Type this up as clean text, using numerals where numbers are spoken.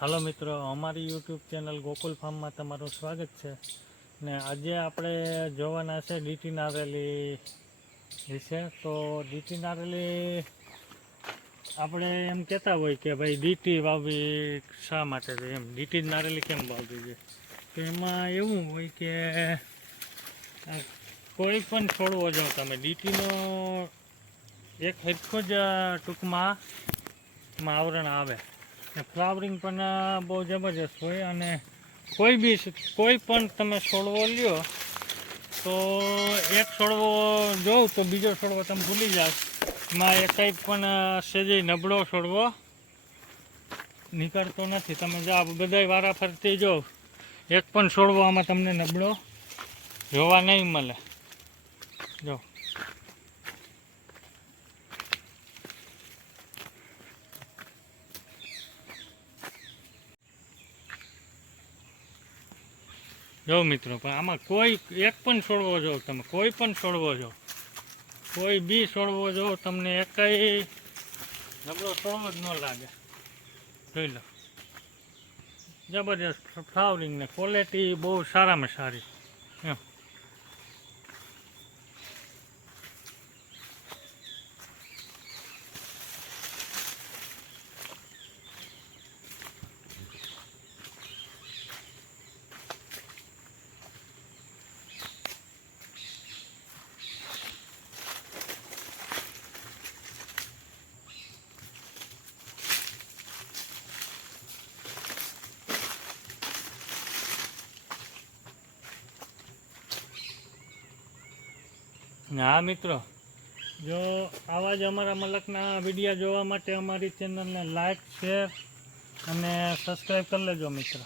હાલો મિત્રો, અમારી YouTube channel Gokul ફાર્મમાં તમારું સ્વાગત છે. ને આજે આપણે જોવાના છે ડીટી નારેલી વિશે. તો ડીટી નારેલી આપણે એમ કહેતા હોય કે ભાઈ ડીટી વાવવી શા માટે છે, એમ ડીટી નારેલી કેમ વાવવી છે. તો એમાં એવું હોય કે કોઈ પણ છોડવો જો તમે ડીટીનો એક હરખો જ ટૂંકમાં આવરણ આવે ને ફ્લાવરિંગ પણ બહુ જબરજસ્ત હોય. અને કોઈ પણ તમે છોડવો લ્યો તો એક છોડવો જોઉં તો બીજો છોડવો તમે ભૂલી જાઓ. એમાં એકાઈ પણ સેજે નબળો છોડવો નીકળતો નથી. તમે જો બધાય વારા ફરતી જો એક પણ છોડવો આમાં તમને નબળો જોવા નહીં મળે. જો જો મિત્રો, પણ આમાં કોઈ એક પણ છોડવો જો તમે કોઈ પણ છોડવો જો કોઈ બી છોડવો જો તમને એકાઈ નબળો છોડવો જ ન લાગે. જોઈ લો, જબરજસ્ત ફ્લાવરિંગ ને ક્વોલિટી બહુ સારામાં સારી એમ. હા મિત્રો, જો આવા જ અમારા મલકના વિડીયો જોવા માટે અમારી ચેનલને લાઈક, શેર અને સબસ્ક્રાઈબ કરી લેજો મિત્રો.